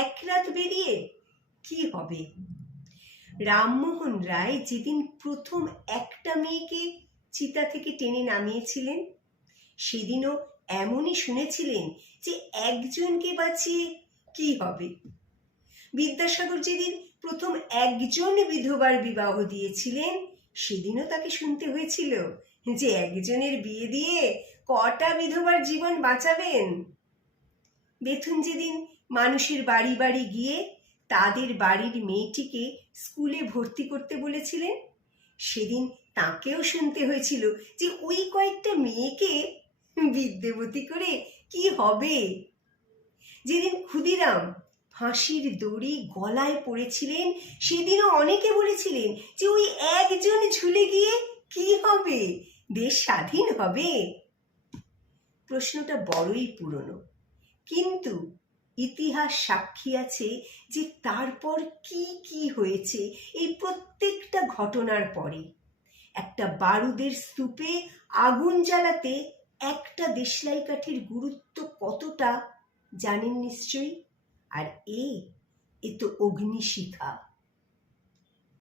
এক রাত বেরিয়ে কি হবে? রামমোহন রায় যেদিন প্রথম একটা মেয়েকে চিতা থেকে টেনে নামিয়েছিলেন, সেদিনও এমনই শুনেছিলেন যে একজনকে বাঁচিয়ে কি হবে। বিদ্যাসাগর যেদিন প্রথম একজন বিধবার বিবাহ দিয়েছিলেন, সেদিনও তাকে শুনতে হয়েছিল যে একজনের বিয়ে দিয়ে কটা বিধবার জীবন বাঁচাবেন। বেথুন যেদিন মানুষের বাড়ি বাড়ি গিয়ে তাদের বাড়ির মেয়েটিকে স্কুলে ভর্তি করতে বলেছিলেন, সেদিন তাকেও শুনতে হয়েছিল যে ওই কয়েকটা মেয়েকে বিদ্যাবতী করে কি হবে। যেদিন ক্ষুদিরাম ফাঁসির দড়ি গলায় পড়েছিলেন, সেদিনও অনেকে বলেছিলেন যে ওই একজন ঝুলে গিয়ে কি হবে, দেশ স্বাধীন হবে। প্রশ্নটা বড়ই পুরনো, কিন্তু ইতিহাস সাক্ষী আছে যে তারপর কি কি হয়েছে। এই প্রত্যেকটা ঘটনার পরে একটা বারুদের স্তূপে আগুন জ্বালাতে একটা দেশলাই কাঠির গুরুত্ব কতটা জানেন নিশ্চয়ই। আর এ তো অগ্নিশিখা।